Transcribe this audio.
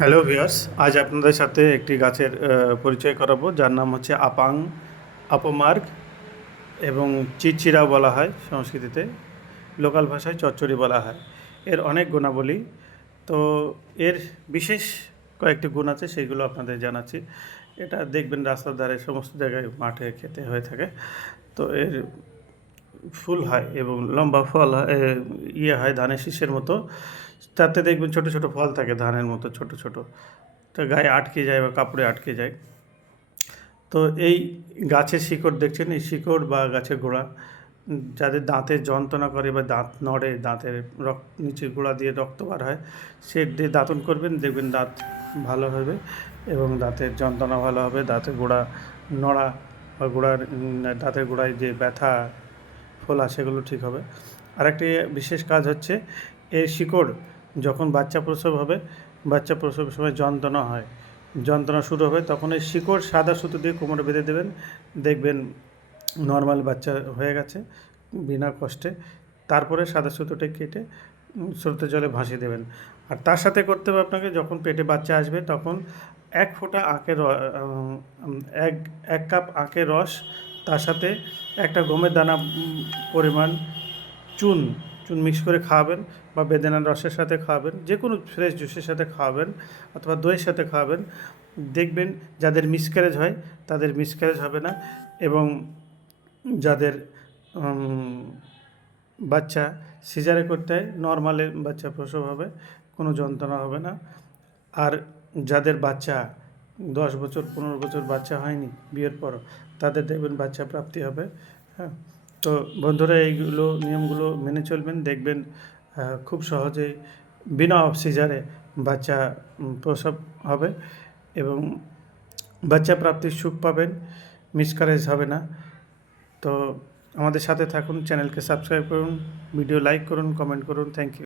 Hello viewers আজ আপনাদের সাথে একটি গাছের পরিচয় করাবো। যার নাম হচ্ছে আপাং, আপমার্গ এবং চিচিরা বলা হয় সংস্কৃতিতে। লোকাল ভাষায় চচ্চড়ি বলা হয়। এর অনেক গুণাবলী। তো এর বিশেষ কয়েকটি গুণ আছে, সেইগুলো আপনাদের জানাচ্ছি। এটা দেখবেন রাস্তার ধারে সমস্ত জায়গায় মাঠে খেতে হয়ে থাকে। তো এর ফুল হয় এবং লম্বা ফল ইয়ে হয় ধানের শীষের মতো। তাতে দেখবেন ছোট ছোট ফল থাকে ধানের মতো, ছোট ছোট। তো গায়ে আটকে যায় বা কাপড়ে আটকে যায়। তো এই গাছের শিকড় দেখছেন? এই শিকড় বা গাছের গোড়া, যাদের দাঁতে যন্ত্রণা করে বা দাঁত নড়ে, দাঁতের রক্ত, নিচের গোড়া দিয়ে রক্ত বার হয়, সে দিয়ে দাঁতন করবেন, দেখবেন দাঁত ভালো হবে এবং দাঁতের যন্ত্রণা ভালো হবে। দাঁতের গোড়া নড়া বা গোড়ার দাঁতের গোড়ায় যে ব্যথা ফোলা সেগুলো ঠিক হবে। আরেকটি বিশেষ কাজ হচ্ছে এই শিকড় যখন বাচ্চা প্রসব হবে, বাচ্চা প্রসবের সময় যন্ত্রণা হয়। যন্ত্রণা শুরু হবে, তখন এই শিকড় সাদা সুতো দিয়ে কোমরে বেঁধে দেবেন। দেখবেন নর্মাল বাচ্চা হয়ে গেছে, বিনা কষ্টে। তারপরে সাদা সুতোটা কেটে স্রোতের জলে ভাসিয়ে দেবেন। আর তার সাথে করতে হবে আপনাকে, যখন পেটে বাচ্চা আসবে, তখন এক ফোঁটা আঁকের এক এক কাপ আখের রস তার সাথে একটা গমের দানা পরিমাণ চুন চুন মিক্স করে খাওয়াবেন বা বেদানার রসের সাথে খাওয়াবেন যে কোনো ফ্রেশ জুসের সাথে খাওয়াবেন অথবা দইয়ের সাথে খাওয়াবেন দেখবেন যাদের মিসক্যারেজ হয় তাদের মিসক্যারেজ হবে না এবং যাদের বাচ্চা সিজারে করতে হয় নর্মালে বাচ্চা প্রসব হবে, কোনো যন্ত্রণা হবে না। আর যাদের বাচ্চা দশ বছর, পনেরো বছর বাচ্চা হয়নি বিয়ের পর, তাদের দেখবেন বাচ্চা প্রাপ্তি হবে হ্যাঁ? তো বন্ধুরা, এইগুলো নিয়মগুলো মেনে চলবেন, দেখবেন খুব সহজেই বিনা সিজারে বাচ্চা প্রসব হবে এবং বাচ্চা প্রাপ্তির সুখ পাবেন, মিসকারেজ হবে না। তো আমাদের সাথে থাকুন, চ্যানেলকে সাবস্ক্রাইব করুন, ভিডিও লাইক করুন, কমেন্ট করুন, থ্যাংক ইউ।